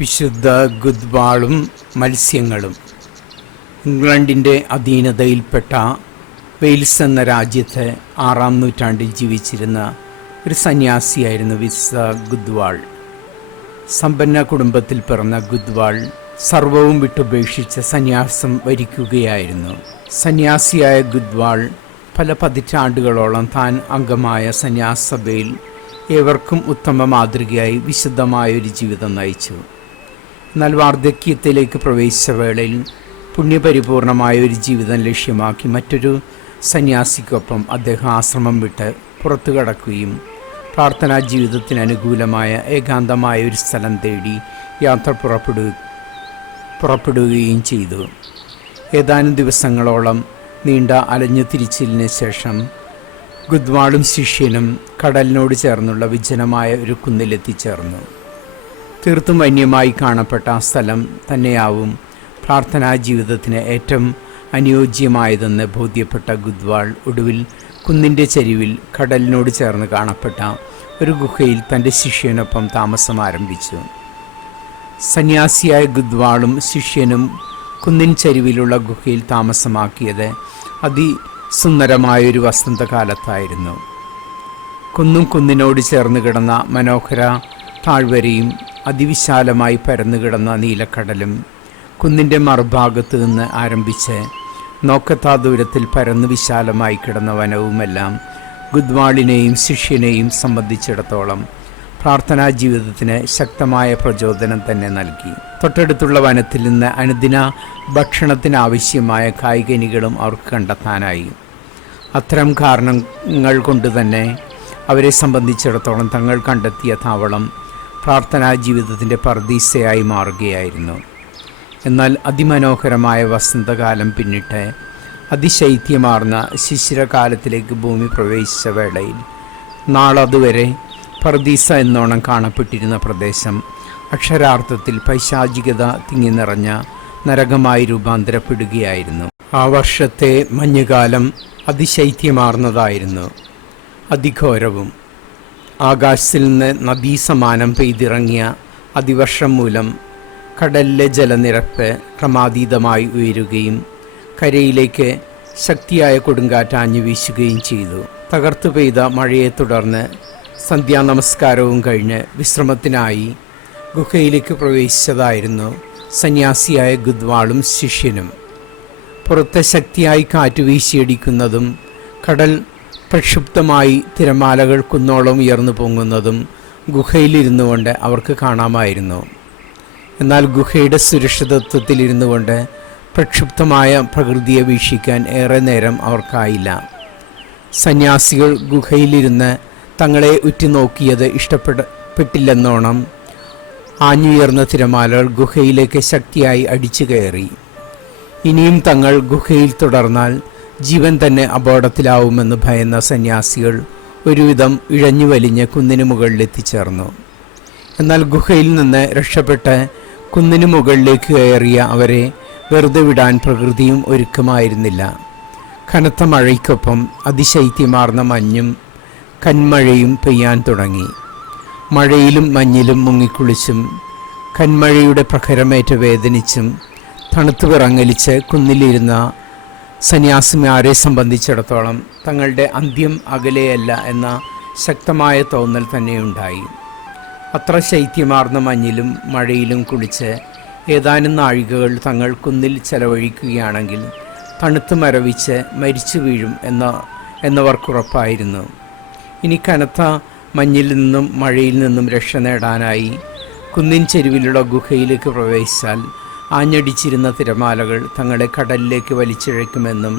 വിശുദ്ധ ഗുദ്വാളും മത്സ്യങ്ങളും. ഇംഗ്ലണ്ടിൻ്റെ അധീനതയിൽപ്പെട്ട വെയിൽസ് എന്ന രാജ്യത്ത് 6-ാം നൂറ്റാണ്ടിൽ ജീവിച്ചിരുന്ന ഒരു സന്യാസിയായിരുന്നു വിശുദ്ധ ഗുദ്വാൾ. സമ്പന്ന കുടുംബത്തിൽ പിറന്ന ഗുദ്വാൾ സർവവും വിട്ടുപേക്ഷിച്ച് സന്യാസം വരിക്കുകയായിരുന്നു. സന്യാസിയായ ഗുദ്വാൾ പല പതിറ്റാണ്ടുകളോളം താൻ അംഗമായ സന്യാസഭയിൽ ഏവർക്കും ഉത്തമ മാതൃകയായി വിശുദ്ധമായൊരു ജീവിതം നയിച്ചു. എന്നാൽ വാർദ്ധക്യത്തിലേക്ക് പ്രവേശിച്ച വേളയിൽ പുണ്യപരിപൂർണമായ ഒരു ജീവിതം ലക്ഷ്യമാക്കി മറ്റൊരു സന്യാസിക്കൊപ്പം അദ്ദേഹം ആശ്രമം വിട്ട് പുറത്തു കടക്കുകയും പ്രാർത്ഥനാ ജീവിതത്തിന് അനുകൂലമായ ഏകാന്തമായ ഒരു സ്ഥലം തേടി യാത്ര പുറപ്പെടുകയും ചെയ്തു. ഏതാനും ദിവസങ്ങളോളം നീണ്ട അലഞ്ഞു തിരിച്ചിലിന് ശേഷം ഗുദ്വാളും ശിഷ്യനും കടലിനോട് ചേർന്നുള്ള വിജനമായ ഒരു കുന്നിലെത്തിച്ചേർന്നു. തീർത്തും വന്യമായി കാണപ്പെട്ട ആ സ്ഥലം തന്നെയാവും പ്രാർത്ഥനാ ജീവിതത്തിന് ഏറ്റവും അനുയോജ്യമായതെന്ന് ബോധ്യപ്പെട്ട ഗുദ്വാൾ ഒടുവിൽ കുന്നിൻ്റെ ചരിവിൽ കടലിനോട് ചേർന്ന് കാണപ്പെട്ട ഒരു ഗുഹയിൽ തൻ്റെ ശിഷ്യനൊപ്പം താമസം ആരംഭിച്ചു. സന്യാസിയായ ഗുദ്വാളും ശിഷ്യനും കുന്നിൻ ചരിവിലുള്ള ഗുഹയിൽ താമസമാക്കിയത് അതിസുന്ദരമായൊരു വസന്തകാലത്തായിരുന്നു. കുന്നിനോട് ചേർന്ന് കിടന്ന മനോഹര താഴ്വരയും അതിവിശാലമായി പരന്നുകിടന്ന നീലക്കടലും കുന്നിൻ്റെ മറുഭാഗത്തു നിന്ന് ആരംഭിച്ച് നോക്കത്താ ദൂരത്തിൽ പരന്നു വിശാലമായി കിടന്ന വനവുമെല്ലാം ഗുദ്വാളിനെയും ശിഷ്യനെയും സംബന്ധിച്ചിടത്തോളം പ്രാർത്ഥനാ ജീവിതത്തിന് ശക്തമായ പ്രചോദനം തന്നെ നൽകി. തൊട്ടടുത്തുള്ള വനത്തിൽ നിന്ന് അനുദിന ഭക്ഷണത്തിനാവശ്യമായ കായ്കനികളും അവർക്ക് കണ്ടെത്താനായി. അത്തരം കാരണങ്ങൾ കൊണ്ട് തന്നെ അവരെ സംബന്ധിച്ചിടത്തോളം തങ്ങൾ കണ്ടെത്തിയ താവളം പ്രാർത്ഥനാ ജീവിതത്തിൻ്റെ പർദീസയായി മാറുകയായിരുന്നു. എന്നാൽ അതിമനോഹരമായ വസന്തകാലം പിന്നിട്ട് അതിശൈത്യമാർന്ന ശിശിരകാലത്തിലേക്ക് ഭൂമി പ്രവേശിച്ച വേളയിൽ നാളതുവരെ പർദീസ എന്നോണം കാണപ്പെട്ടിരുന്ന പ്രദേശം അക്ഷരാർത്ഥത്തിൽ പൈശാചികത തിങ്ങി നിറഞ്ഞ നരകമായി രൂപാന്തരപ്പെടുകയായിരുന്നു. ആ വർഷത്തെ മഞ്ഞുകാലം അതിശൈത്യമാർന്നതായിരുന്നു, അതിഘോരവും. ആകാശത്തിൽ നിന്ന് നദീസമാനം പെയ്തിറങ്ങിയ അതിവർഷം മൂലം കടലിലെ ജലനിരപ്പ് ക്രമാതീതമായി ഉയരുകയും കരയിലേക്ക് ശക്തിയായ കൊടുങ്കാറ്റാഞ്ഞു വീശുകയും ചെയ്തു. തകർത്തു പെയ്ത മഴയെ തുടർന്ന് സന്ധ്യാനമസ്കാരവും കഴിഞ്ഞ് വിശ്രമത്തിനായി ഗുഹയിലേക്ക് പ്രവേശിച്ചതായിരുന്നു സന്യാസിയായ ഗുദ്വാളും ശിഷ്യനും. പുറത്തെ ശക്തിയായി കാറ്റ് വീശിയടിക്കുന്നതും കടൽ പ്രക്ഷുബ്ധമായി തിരമാലകൾ കുന്നോളം ഉയർന്നു പൊങ്ങുന്നതും ഗുഹയിലിരുന്നു കൊണ്ട് അവർക്ക് കാണാമായിരുന്നു. എന്നാൽ ഗുഹയുടെ സുരക്ഷിതത്വത്തിലിരുന്നു കൊണ്ട് പ്രക്ഷുബ്ധമായ പ്രകൃതിയെ വീക്ഷിക്കാൻ ഏറെ നേരം അവർക്കായില്ല. സന്യാസികൾ ഗുഹയിലിരുന്ന് തങ്ങളെ ഉറ്റുനോക്കിയത് ഇഷ്ടപ്പെട്ടില്ലെന്നോണം ആഞ്ഞുയർന്ന തിരമാലകൾ ഗുഹയിലേക്ക് ശക്തിയായി അടിച്ചു കയറി. ഇനിയും തങ്ങൾ ഗുഹയിൽ തുടർന്നാൽ ജീവൻ തന്നെ അപകടത്തിലാവുമെന്ന് ഭയന്ന സന്യാസികൾ ഒരുവിധം ഇഴഞ്ഞു വലിഞ്ഞ് കുന്നിന് മുകളിലെത്തിച്ചേർന്നു. എന്നാൽ ഗുഹയിൽ നിന്ന് രക്ഷപ്പെട്ട് കുന്നിന് മുകളിലേക്ക് കയറിയ അവരെ വെറുതെ വിടാൻ പ്രകൃതിയും ഒരുക്കമായിരുന്നില്ല. കനത്ത മഴയ്ക്കൊപ്പം അതിശൈത്യമാർന്ന മഞ്ഞും കന്മഴയും പെയ്യാൻ തുടങ്ങി. മഴയിലും മഞ്ഞിലും മുങ്ങിക്കുളിച്ചും കന്മഴയുടെ പ്രഖരമേറ്റ് വേദനിച്ചും തണുത്തു വിറങ്ങലിച്ച് കുന്നിലിരുന്ന സന്യാസിമാരെ സംബന്ധിച്ചിടത്തോളം തങ്ങളുടെ അന്ത്യം അകലെയല്ല എന്ന ശക്തമായ തോന്നൽ തന്നെയുണ്ടായി. അത്ര ശൈത്യമാർന്ന മഞ്ഞിലും മഴയിലും കുളിച്ച് ഏതാനും നാഴികകൾ തങ്ങൾ കുന്നിൽ ചെലവഴിക്കുകയാണെങ്കിൽ തണുത്ത് മരവിച്ച് മരിച്ചു വീഴും എന്നവർക്കുറപ്പായിരുന്നു. ഇനി കനത്ത മഞ്ഞിൽ നിന്നും മഴയിൽ നിന്നും രക്ഷ നേടാനായി കുന്നിൻ ചെരുവിലുള്ള ഗുഹയിലേക്ക് പ്രവേശിച്ചാൽ ആഞ്ഞടിച്ചിരുന്ന തിരമാലകൾ തങ്ങളെ കടലിലേക്ക് വലിച്ചിഴയ്ക്കുമെന്നും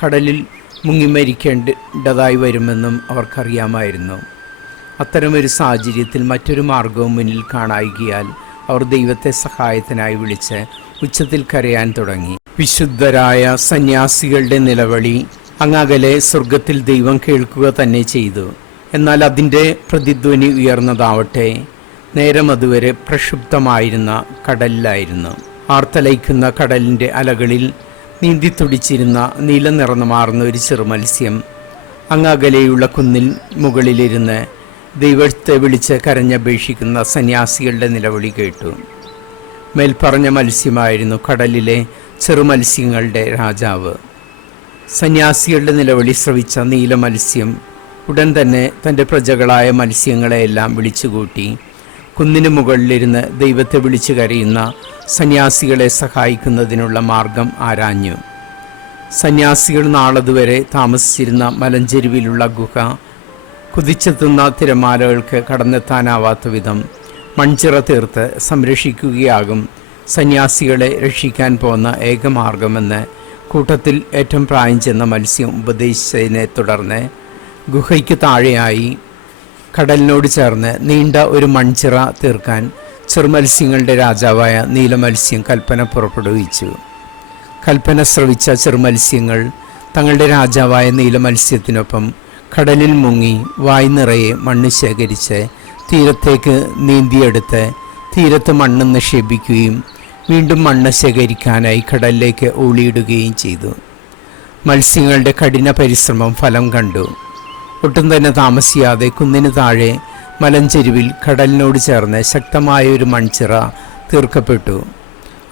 കടലിൽ മുങ്ങിമരിക്കേണ്ടതായി വരുമെന്നും അവർക്കറിയാമായിരുന്നു. അത്തരമൊരു സാഹചര്യത്തിൽ മറ്റൊരു മാർഗവും മുന്നിൽ കാണായികയാൽ അവർ ദൈവത്തെ സഹായത്തിനായി വിളിച്ച് ഉച്ചത്തിൽ കരയാൻ തുടങ്ങി. വിശുദ്ധരായ സന്യാസികളുടെ നിലവിളി അങ്ങകലെ സ്വർഗത്തിൽ ദൈവം കേൾക്കുക തന്നെ ചെയ്തു. എന്നാൽ അതിൻ്റെ പ്രതിധ്വനി ഉയർന്നതാവട്ടെ നേരം അതുവരെ പ്രക്ഷുബ്ധമായിരുന്ന കടലിലായിരുന്നു. ആർത്തലയ്ക്കുന്ന കടലിൻ്റെ അലകളിൽ നീന്തിത്തുടിച്ചിരുന്ന നീല നിറമാർന്ന ഒരു ചെറുമത്സ്യം അങ്ങകലെയുള്ള കുന്നിൻ മുകളിലിരുന്ന് ദൈവത്തെ വിളിച്ച് കരഞ്ഞപേക്ഷിക്കുന്ന സന്യാസികളുടെ നിലവിളി കേട്ടു. മേൽപ്പറഞ്ഞ മത്സ്യമായിരുന്നു കടലിലെ ചെറുമത്സ്യങ്ങളുടെ രാജാവ്. സന്യാസികളുടെ നിലവിളി ശ്രവിച്ച നീലമത്സ്യം ഉടൻ തന്നെ തൻ്റെ പ്രജകളായ മത്സ്യങ്ങളെയെല്ലാം വിളിച്ചുകൂട്ടി കുന്നിന് മുകളിലിരുന്ന് ദൈവത്തെ വിളിച്ചു കരയുന്ന സന്യാസികളെ സഹായിക്കുന്നതിനുള്ള മാർഗം ആരാഞ്ഞു. സന്യാസികൾ നാളതുവരെ താമസിച്ചിരുന്ന മലഞ്ചെരുവിലുള്ള ഗുഹ കുതിച്ചെത്തുന്ന തിരമാലകൾക്ക് കടന്നെത്താനാവാത്ത വിധം മൺചിറ തീർത്ത് സംരക്ഷിക്കുകയാകും സന്യാസികളെ രക്ഷിക്കാൻ പോകുന്ന ഏകമാർഗമെന്ന് കൂട്ടത്തിൽ ഏറ്റവും പ്രായം ചെന്ന മത്സ്യം ഉപദേശിച്ചതിനെ തുടർന്ന് ഗുഹയ്ക്ക് താഴെയായി കടലിനോട് ചേർന്ന് നീണ്ട ഒരു മൺചിറ തീർക്കാൻ ചെറുമത്സ്യങ്ങളുടെ രാജാവായ നീലമത്സ്യം കൽപ്പന പുറപ്പെടുവിച്ചു. കൽപ്പന ശ്രവിച്ച ചെറുമത്സ്യങ്ങൾ തങ്ങളുടെ രാജാവായ നീലമത്സ്യത്തിനൊപ്പം കടലിൽ മുങ്ങി വായ് നിറയെ മണ്ണ് ശേഖരിച്ച് തീരത്തേക്ക് നീന്തിയെടുത്ത് തീരത്ത് മണ്ണ് നിക്ഷേപിക്കുകയും വീണ്ടും മണ്ണ് ശേഖരിക്കാനായി കടലിലേക്ക് ഊളിയിടുകയും ചെയ്തു. മത്സ്യങ്ങളുടെ കഠിന പരിശ്രമം ഫലം കണ്ടു. ഒട്ടും തന്നെ താമസിയാതെ കുന്നിന് താഴെ മലഞ്ചെരുവിൽ കടലിനോട് ചേർന്ന് ശക്തമായ ഒരു മൺചിറ തീർക്കപ്പെട്ടു.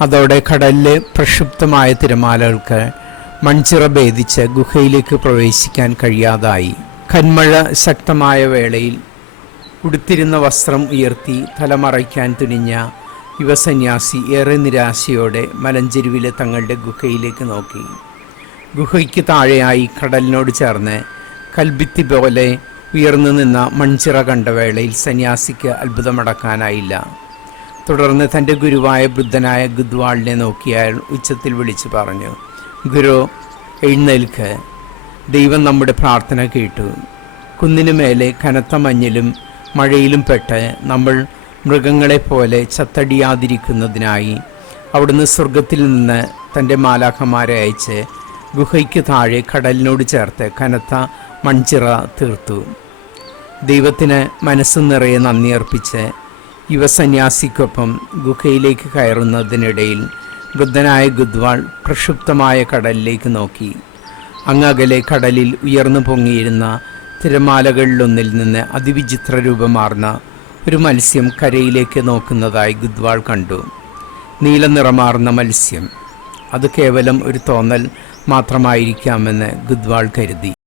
അതോടെ കടലിലെ പ്രക്ഷുബ്ധമായ തിരമാലകൾക്ക് മൺചിറ ഭേദിച്ച് ഗുഹയിലേക്ക് പ്രവേശിക്കാൻ കഴിയാതായി. കന്മഴ ശക്തമായ വേളയിൽ ഉടുത്തിരുന്ന വസ്ത്രം ഉയർത്തി തലമറയ്ക്കാൻ തുനിഞ്ഞ യുവസന്യാസി ഏറെ നിരാശയോടെ മലഞ്ചെരുവിലെ തങ്ങളുടെ ഗുഹയിലേക്ക് നോക്കി. ഗുഹയ്ക്ക് താഴെയായി കടലിനോട് ചേർന്ന് കൽഭിത്തി പോലെ ഉയർന്നു നിന്ന മൺചിറ കണ്ട വേളയിൽ സന്യാസിക്ക് അത്ഭുതമടക്കാനായില്ല. തുടർന്ന് തൻ്റെ ഗുരുവായ വൃദ്ധനായ ഗുദ്വാളിനെ നോക്കി അയാൾ ഉച്ചത്തിൽ വിളിച്ചു പറഞ്ഞു, ഗുരു, എഴുന്നേൽക്ക്. ദൈവം നമ്മുടെ പ്രാർത്ഥന കേട്ടു. കുന്നിനു മേലെ കനത്ത മഞ്ഞിലും മഴയിലും പെട്ട് നമ്മൾ മൃഗങ്ങളെപ്പോലെ ചത്തടിയാതിരിക്കുന്നതിനായി അവിടുന്ന് സ്വർഗത്തിൽ നിന്ന് തൻ്റെ മാലാഖമാരെ അയച്ച് ഗുഹയ്ക്ക് താഴെ കടലിനോട് ചേർത്ത് കനത്ത മൺചിറ തീർത്തു. ദൈവത്തിന് മനസ്സ് നിറയെ നന്ദി അർപ്പിച്ച് യുവസന്യാസിക്കൊപ്പം ഗുഹയിലേക്ക് കയറുന്നതിനിടയിൽ വൃദ്ധനായ ഗുദ്വാൾ പ്രക്ഷുബ്ധമായ കടലിലേക്ക് നോക്കി. അങ്ങകലെ കടലിൽ ഉയർന്നു പൊങ്ങിയിരുന്ന തിരമാലകളിലൊന്നിൽ നിന്ന് അതിവിചിത്ര രൂപമാർന്ന ഒരു മത്സ്യം കരയിലേക്ക് നോക്കുന്നതായി ഗുദ്വാൾ കണ്ടു. നീലനിറമാർന്ന മത്സ്യം. അത് കേവലം ഒരു തോന്നൽ മാത്രമായിരിക്കാമെന്ന് ഗുദ്വാൾ കരുതി.